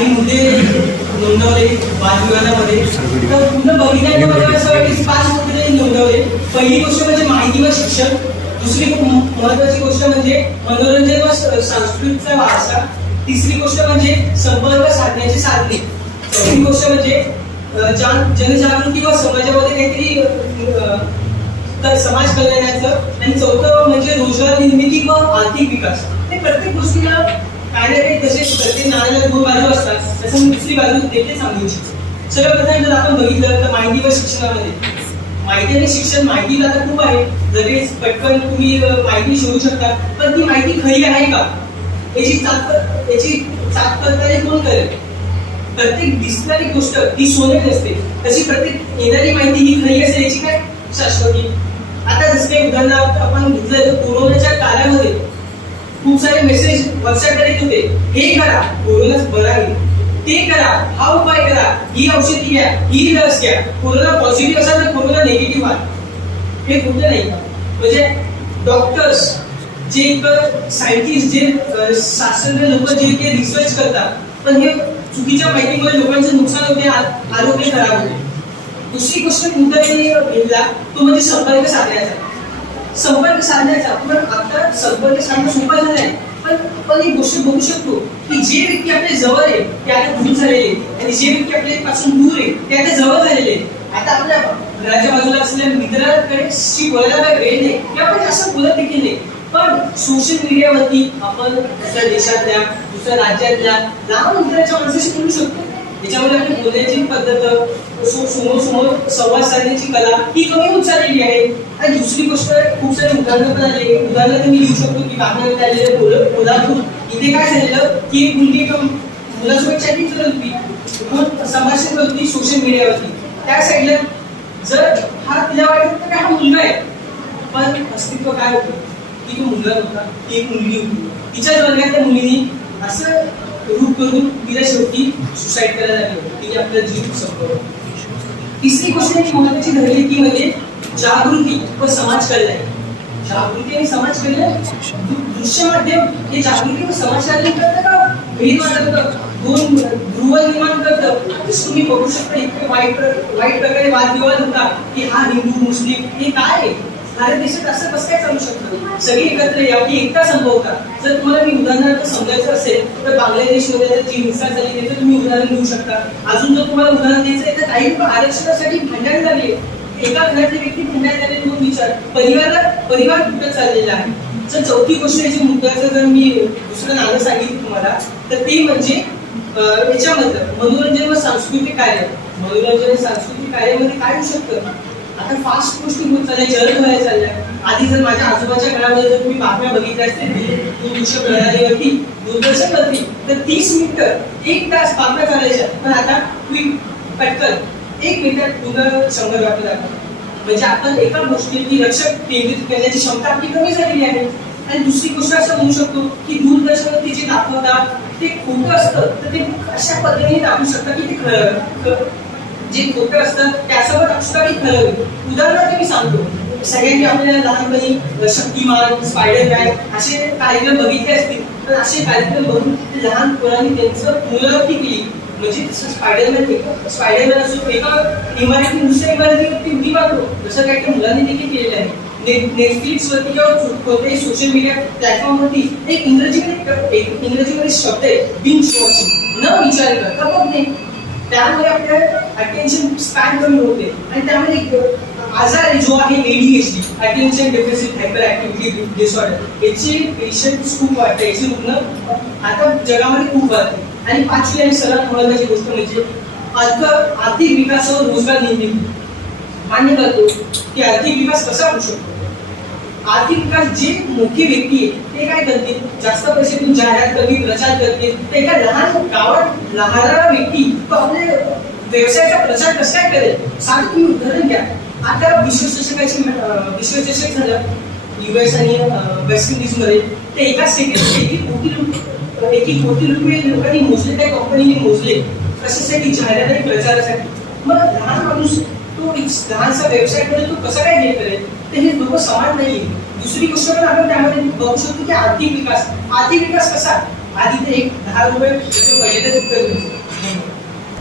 काही मुद्दे नोंदवले वादविवादामध्ये. तर पुन्हा बघितल्याने मला असं वाटतं की 5 मुद्दे नोंदवले. पहिली गोष्ट म्हणजे माहिती व शिक्षण. दुसरी महत्वाची गोष्ट म्हणजे मनोरंजन व सांस्कृतिक वारसा. तिसरी गोष्ट म्हणजे संपर्क साधण्याची साधने. चौथी गोष्ट म्हणजे जनजागृती व समाजामध्ये काहीतरी समाज कल्याणाचं. आणि चौथं म्हणजे रोजगार निर्मिती व आर्थिक विकास. हे प्रत्येक गोष्टीला काही ना काही तसे प्रत्येक नाण्याला 2 बाजू असतात, तसं मी दुसरी बाजू देखील सांगू इच्छितो. सर्वप्रथम जर आपण बघितलं तर माहिती व शिक्षणामध्ये माहिती आणि शिक्षण. माहिती आता खूप आहे, लगेच पटकन तुम्ही माहिती शोधू शकता, पण ती माहिती खरी आहे का याची चाचपडताळणी कोण करेल? प्रत्येक दिसणारी गोष्ट ही सोने नसते, तशी प्रत्येक येणारी माहिती ही खरी असेल याची काय शाश्वती? आता जसं काही उदाहरणार्थ आपण घेतलं तर कोरोनाच्या काळामध्ये खूप सारे मेसेज व्हॉट्सअपवर येत होते, हे करा कोरोना बरा होईल, ते करा, हा उपाय करा, ही औषधी घ्या, ही लस घ्या, कोरोना पॉझिटिव्ह असाल तर कोरोना निगेटिव्ह व्हा. हे होतं नाही. म्हणजे डॉक्टर्स जे सायंटिस्ट जे शास्त्रज्ञ लोक जे रिसर्च करतात, पण हे चुकीच्या माहितीमुळे लोकांचं नुकसान होते, आरोग्य खराब होते. दुसरी गोष्ट मुद्दा घेतला तो म्हणजे संपर्क साधण्याचा. पण आता संपर्क साधणं सोपं झालं आहे. पण एक गोष्ट बघू शकतो की जे व्यक्ती आपल्या जवळ आहे ते आता दूर झालेले, आणि जे व्यक्ती आपल्या पासून दूर आहे ते आता जवळ झालेले. आता आपल्या घराच्या बाजूला असलेल्या मित्रांकडे बोलायला काही वेळ नाही किंवा आपण असं बोलत देखील नाही. पण सोशल मीडियावरती आपण दुसऱ्या देशातल्या दुसऱ्या राज्यातल्या लहान मित्राच्या माणसाशी बोलू शकतो. त्याच्यामध्ये आपली बोलण्याची पद्धत, समोर संवाद साधण्याची कला ही कमी होत चाललेली आहे. आणि दुसरी गोष्ट खूप सारे उदाहरणं पण आले. उदाहरणं मी देऊ शकतो की बातम्यामध्ये आलेलं कोल्हापूर इथे काय झालेलं की एक मुलगी मुलासोबत चॅटिंग करत होती, संभाषण करत होती सोशल मीडियावरती. त्या साईडला जर तिला वाटत तर काय हा मुलगा आहे, पण अस्तित्व काय होतं की तो मुलगा होता, ती एक मुलगी होती. तिच्याच वर्गातल्या मुलीने असं रूप करून तिला शेवटी सुसाईड करायला लागली, तिने आपला जीव संपवला. तिसरी गोष्ट महत्वाची धरली ती म्हणजे जागृती व समाज कल्याण. जागृती आणि समाज कल्याण. दृश्य माध्यम हे जागृती व समाज कल्याण करतं का भेद वाटतं, दोन ध्रुव निर्माण करतं. तुम्ही बघू शकता इतके वाईट प्रकारे वादविवाद होता की हा हिंदू मुस्लिम हे काय आहे. भारत देशात असं कसं काय चालू शकतं? सगळी एकत्र यावी, एकता संभवता. जर तुम्हाला मी उदाहरणार्थ समजायचं असेल तर बांगलादेशमध्ये जी हिंसा झाली त्याचं तुम्ही उदाहरण देऊ शकता. अजून जर तुम्हाला उदाहरण द्यायचं आहे तर काही लोक आरक्षणासाठी भांडण झाले, एका घरातली व्यक्ती भांडण झाले. दोन विचार परिवार कुठं चाललेला आहे. जर चौथी गोष्ट याची मुद्द्याचं जर मी दुसरं नावं सांगितलं तुम्हाला तर ते म्हणजे याच्यामधलं मनोरंजन व सांस्कृतिक कार्य. मनोरंजन सांस्कृतिक कार्यामध्ये काय होऊ शकतं? आता फास्ट गोष्टी होत चालल्या, जलद व्हायला चालल्या. आधी जर माझ्या आजोबाच्या काळामध्ये जर तुम्ही बातम्या बघितल्या असतील दूरदृश्य प्रणालीवरती दूरदर्शनवरती तर 30 मिनिटं 1 तास बातम्या चालायच्या, पण आता क्विक पटकन 1 मिनिटात पूर्ण 100 बातम्या दाखवतात. म्हणजे आपण एका गोष्टीवरती लक्ष केंद्रित करण्याची क्षमता आपली कमी झालेली आहे. आणि दुसरी गोष्ट असं म्हणू शकतो की दूरदर्शनवरती जे दाखवतात ते खोटं असतं तर ते अशा पद्धतीने दाखवू शकतात की ते खरं, जे खोटं असतं त्यासोबत दाखवू शकतात की खरं. उदाहरणार्थ मी सांगतो, सगळ्यांनी आपल्याला लहानपणी शक्तिमान, स्पायडरमॅन असे कार्यक्रम बघितले असतील. तर असे कार्यक्रम बघून लहान पोरांनी त्यांचं पुनरावृत्ती केली. म्हणजे स्पायडरमॅन असो एका इमारतीतून दुसऱ्या इमारतीवरती उडी मारतो, जसं काही काही मुलांनी देखील केलेलं आहे. नेटफ्लिक्सवरती किंवा कोणत्याही सोशल मीडिया प्लॅटफॉर्मवरती एक इंग्रजीमध्ये शब्द आहे बिंज वॉचिंग. न विचार करता बघणे, त्यामुळे आपल्या अटेन्शन स्पॅन कमी होते. आणि त्यामध्ये आजार जो आहे ADHD, attention deficit hyper activity disorder, याचे पेशंट्स खूप वाढतात, याचे रुग्ण आता जगामध्ये खूप वाढते. आणि पाचवी आणि सर्वात महत्त्वाची गोष्ट म्हणजे आर्थिक विकास व रोजगार निर्मिती. मान्य करतो की आर्थिक विकास कसा होऊ शकतो. आर्थिक विकास जे मोठी व्यक्ती आहे ते काय करतील, जास्त पैसे देऊन जाहिरात करतील, प्रचार करतील. ते एका लहान गावात राहणारा व्यक्ती तो आपल्या व्यवसायाचा प्रचार कसा काय करेल. साधं तुम्ही उदाहरण घ्या. आता विश्वचषक झालं US आणि वेस्ट इंडिजमध्ये, ते एका सेकंड 1 कोटी रुपये लोकांनी मोजले, त्या कंपनीने मोजले कशासाठी, जाहिरात आणि प्रचारासाठी. मग लहान माणूस तो लहानसा व्यवसाय करेल, तो कसा काय हे करेल. तर हे लोक समान नाहीये. दुसरी गोष्ट पण आपण त्यामध्ये बघू शकतो की आर्थिक विकास कसा आधी ते एक 10 रुपये पहिल्यांदाच उत्तर द्यायचं